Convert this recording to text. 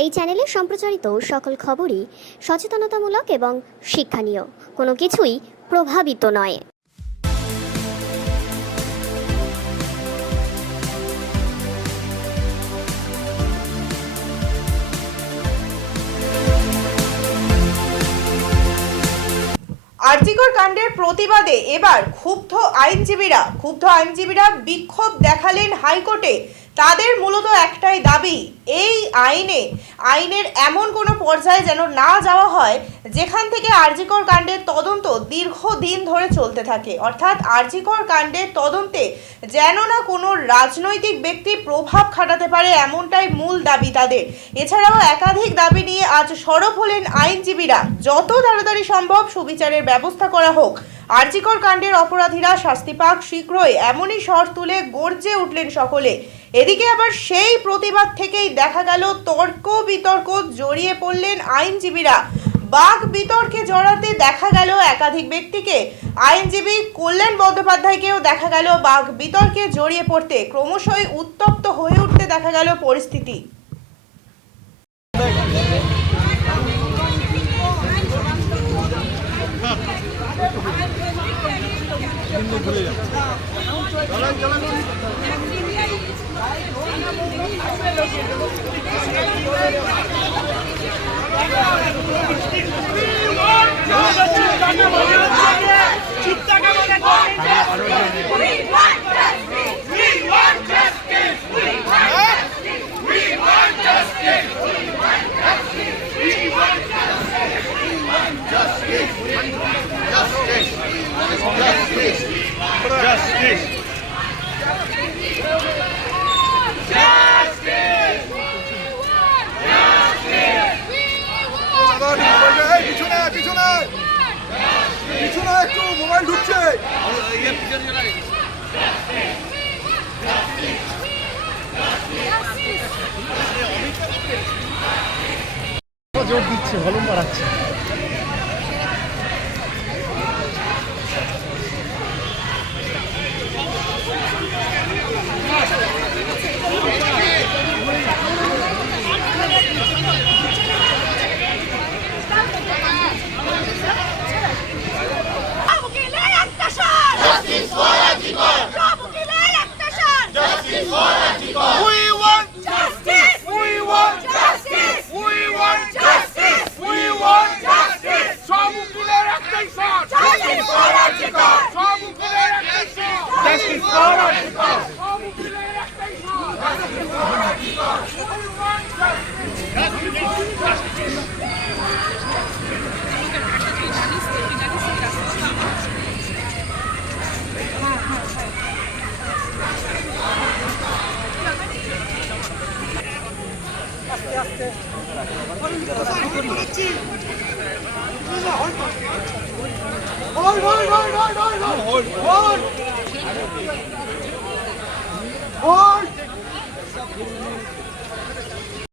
এই চ্যানেলে সম্প্রচারিত সকল খবরই সচেতনতামূলক এবং শিক্ষণীয়, কোনো কিছুই প্রভাবিত নয়। আরজিকর কাণ্ডের প্রতিবাদে এবার ক্ষুব্ধ আইনজীবীরা বিক্ষোভ দেখালেন হাইকোর্টে। তাদের মূলত একটাই দাবি, এই আইনের এমন কোনো পর্যায়ে যেন না যাওয়া হয় যেখান থেকে আরজিকর কাণ্ডের তদন্ত দীর্ঘদিন ধরে চলতে থাকে। অর্থাৎ আরজিকর কাণ্ডের তদন্তে যেন না কোনো রাজনৈতিক ব্যক্তি প্রভাব খাটাতে পারে, এমনটাই মূল দাবি তাদের। এছাড়াও একাধিক দাবি নিয়ে আজ সরব হলেন আইনজীবীরা। যত তাড়াতাড়ি সম্ভব সুবিচারের ব্যবস্থা করা হোক, আরজিকর কাণ্ডের অপরাধীরা শাস্তি পাক শীঘ্রই, এমনই স্বর তুলে গর্জে উঠলেন সকলে। এদিকে আবার সেই প্রতিবাদ থেকেই দেখা গেল তর্ক বিতর্ক জড়িয়ে পড়লেন আইনজীবীরা। বাক বিতর্কে জড়াতে দেখা গেল একাধিক ব্যক্তিকে। আইনজীবী কল্যাণ বন্দ্যোপাধ্যায়কেও দেখা গেল বাক বিতর্কে জড়িয়ে পড়তে। ক্রমশই উত্তপ্ত হয়ে উঠতে দেখা গেল পরিস্থিতি। পিছনে একটু মোবাইল ঢুকছে। জোর দিচ্ছে, ভলিউম বাড়াচ্ছে।